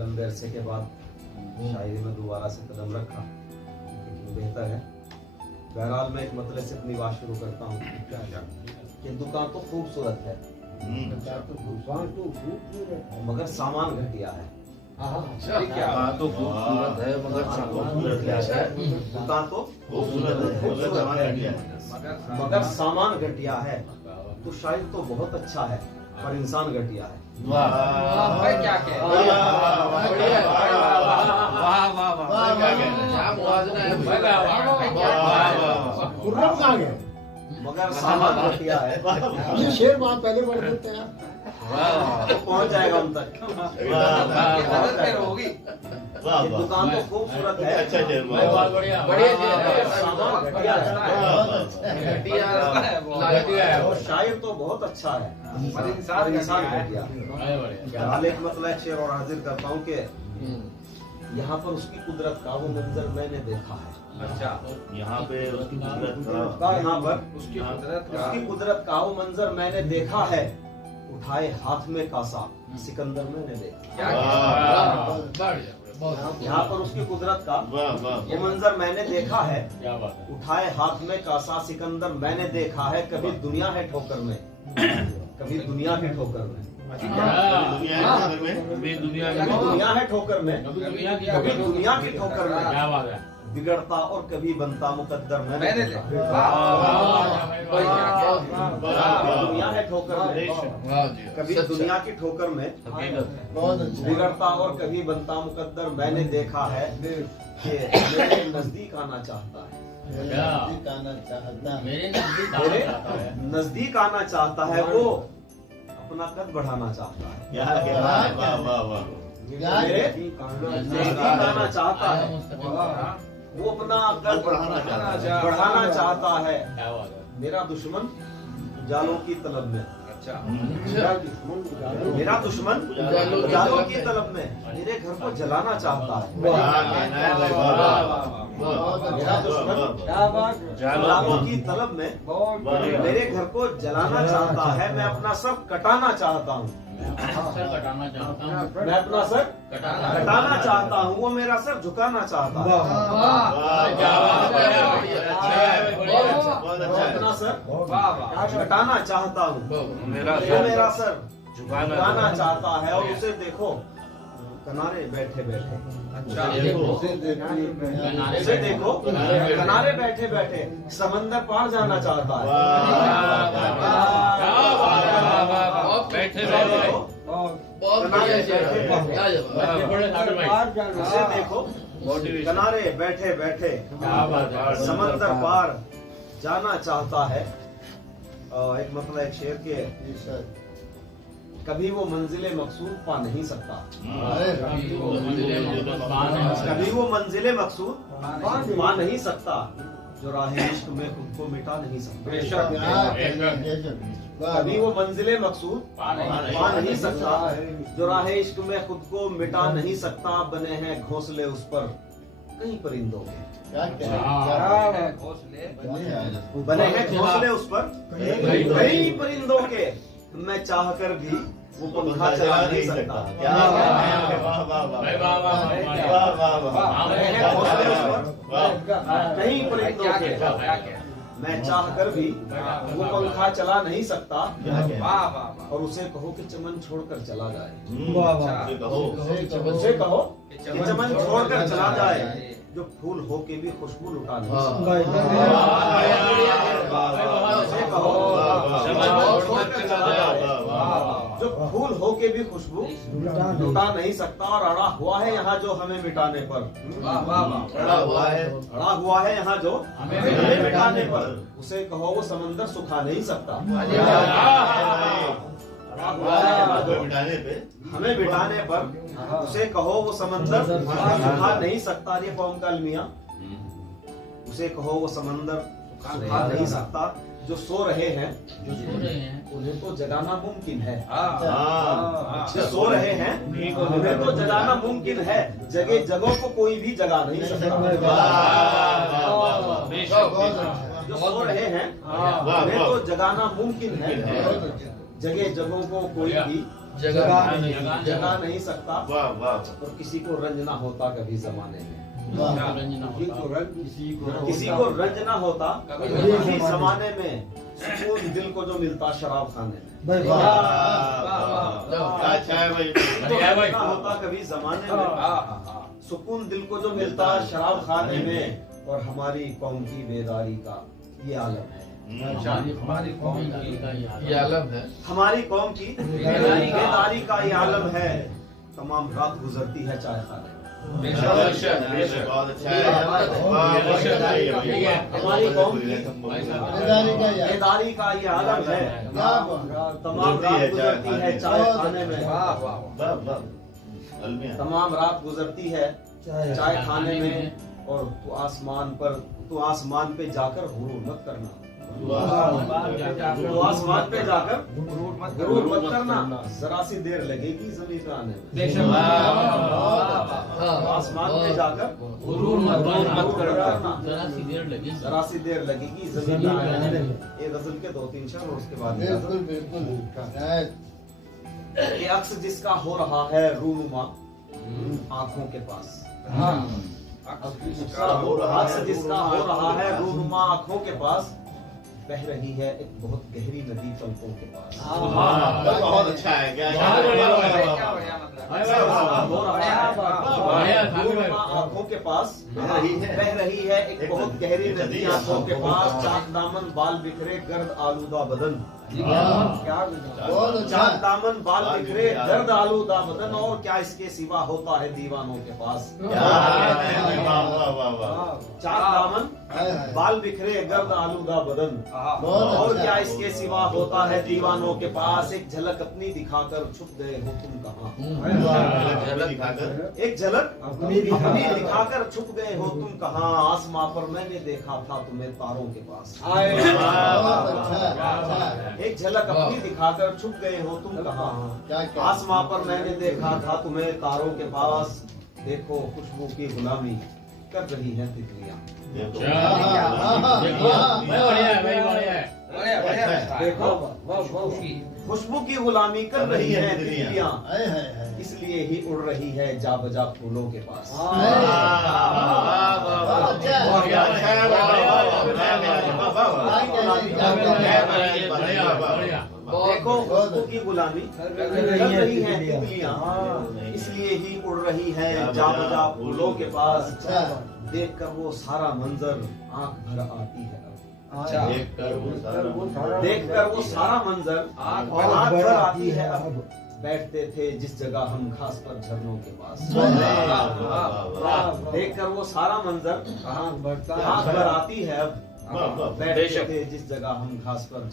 लंबे अरसे के बाद शायरी में दोबारा से कदम रखा, लेकिन बेहतर है। बहरहाल मैं एक मतले से अपनी बात शुरू करता हूँ कि दुकान तो खूबसूरत है मगर सामान घटिया है। दुकान तो खूबसूरत है मगर सामान घटिया है। दुकान तो खूबसूरत है मगर सामान घटिया है। तो शायद तो बहुत अच्छा है पर इंसान घटिया है। मगर सामान घटिया है। शेर वहाँ पहले बढ़ देते हैं, पहुंच जाएगा उन तक। दुकान तो खूबसूरत है, सामान घटिया है। और शायर तो बहुत अच्छा है पर इंसान घटिया। बहरहाल एक मतलब शेर और हाजिर करता हूँ कि यहाँ पर उसकी कुदरत का वो मंजर मैंने देखा है। अच्छा, यहाँ पे उसकी कुदरत यहाँ पर उसकी कुदरत का वो मंजर मैंने देखा है। उठाए हाथ में कासा सिकंदर मैंने देखा। यहाँ पर उसकी कुदरत का वो मंजर मैंने देखा है। उठाए हाथ में कासा सिकंदर मैंने देखा है। कभी दुनिया है ठोकर में, कभी दुनिया है ठोकर में, कभी दुनिया है ठोकर में, कभी दुनिया की ठोकर में। बिगड़ता और कभी बनता मुकद्दर मैंने देखा। दुनिया है ठोकर में, कभी दुनिया की ठोकर में। बिगड़ता और कभी बनता मुकद्दर मैंने देखा है कि मेरे नजदीक आना चाहता है। मेरे नजदीक आना चाहता है। वो अपना कद बढ़ाना चाहता है। मेरे नजदीक आना चाहता है। वो अपना कद बढ़ाना चाहता है। मेरा दुश्मन जालों की तलब में, मेरा दुश्मन जालों की तलब में मेरे घर को जलाना चाहता है। मेरा दुश्मन जालों की तलब में मेरे घर को जलाना चाहता है। मैं अपना सर कटाना चाहता हूँ। मैं अपना सर कटाना चाहता हूँ। वो मेरा सर झुकाना चाहता है। अपना सर कटाना चाहता हूँ। वो मेरा सर झुकाना चाहता है। और उसे देखो किनारे बैठे बैठे, उसे देखो किनारे बैठे बैठे समंदर पार जाना चाहता है। उसे देखो किनारे बैठे बैठे समंदर पार जाना चाहता है। एक मतलब एक शेर के कभी वो मंजिले मकसूद पा नहीं सकता। कभी वो मंजिले मकसूद पा नहीं सकता जो राह इश्क में खुद को मिटा नहीं सकता। कभी वो मंजिले मकसूद पा नहीं सकता जो राह इश्क में खुद को मिटा नहीं सकता। बने हैं घोंसले उस पर कई परिंदों के, बने हैं घोंसले उस पर कई परिंदों के। मैं चाह कर भी वो पंखा चला नहीं सकता। कहीं परिंदों के मैं चाह कर भी वो पंखा चला नहीं सकता। और उसे कहो कि चमन छोड़कर चला जाए। उसे कहो कि चमन छोड़कर चला जाए जो फूल हो के भी खुशबू लुटा नहीं सकता। उसे कहो जो फूल हो के भी खुशबू लुटा नहीं सकता। और अड़ा हुआ है यहाँ जो हमें मिटाने पर, अड़ा हुआ है यहाँ जो हमें मिटाने पर। उसे कहो वो समंदर सुखा नहीं सकता। अड़ा हुआ है यहाँ जो हमें मिटाने पर। उसे कहो वो समंदर सुखा नहीं सकता। ये कौम का अलमिया। उसे कहो वो समंदर सुखा नहीं सकता। जो सो रहे हैं उन्हें तो जगाना मुमकिन है। जो सो रहे हैं उन्हें तो जगाना मुमकिन है। जगे जगहों को कोई भी जगा नहीं सकता। जो सो रहे हैं उन्हें तो जगाना मुमकिन है। जगह जगहों को कोई भी जगा नहीं सकता और किसी को रंज ना होता कभी जमाने में। किसी को रंज ना होता कभी जमाने में, सुकून दिल को जो मिलता शराब खाने में। ना होता कभी जमाने में, सुकून दिल को जो मिलता शराब खाने में। और हमारी कौम की बेदारी का ये आलम है। हमारी कौम की ये आलम है, हमारी कौम की बेदारी का ये आलम है। तमाम रात गुजरती है चाय खाने में। हमारी कौम की बेदारी का ये आलम है। तमाम रात गुजरती है चाय खाने में। तमाम रात गुजरती है चाय खाने में। और तू आसमान पे जाकर गुरूर मत करना। तो आसमान पे जाकर गुरूर मत करना, जरा सी देर लगेगी जमीन पे आने में। आसमान पे जाकर गुरूर मत करना, जरा सी देर लगेगी जमीन पे आने में। ये गजल के 2-3 शेर और उसके बाद ये अक्स जिसका हो रहा है रूनुमा आंखों के पास। अक्स जिसका हो रहा है रूनुमा आंखों के पास, बह रही है एक बहुत गहरी नदी पलकों के पास। बहुत अच्छा है। क्या आंखों के पास बह रही है एक बहुत गहरी नदी आंखों के पास। चाक दामन बाल बिखरे गर्द आलूदा बदन। चाक दामन बाल बिखरे गर्द आलूदा बदन, और क्या इसके सिवा होता है दीवानों के पास। चाक दामन बाल बिखरे गर्द आलूदा बदन, और क्या इसके सिवा होता है दीवानों के पास। एक झलक अपनी दिखाकर छुप गए हो तुम कहाँ। एक झलक अपनी दिखाकर छुप गए हो तुम कहाँ। आसमां पर मैंने देखा था तुम्हें तारों के पास। एक झलक अपनी दिखाकर छुप गए हो तुम कहाँ। आसमां पर मैंने देखा था तुम्हें तारों के पास। देखो खुशबू की गुलामी कर रही है तितलियां। देखो खुशबू की गुलामी कर रही है तितलियां, इसलिए ही उड़ रही है जा बजा फूलों के पास। देखो खुशबू की गुलामी कर रही है तितलियां, इसलिए ही उड़ रही है जा बजा फूलों के पास। देखकर वो सारा मंजर आंख भर आती है। देखकर वो सारा मंजर आंख भर आती है। अब बैठते थे जिस जगह हम घास पर झरनों के पास। देखकर वो सारा मंजर आंख भर आती है। अब बैठते थे जिस जगह हम घास पर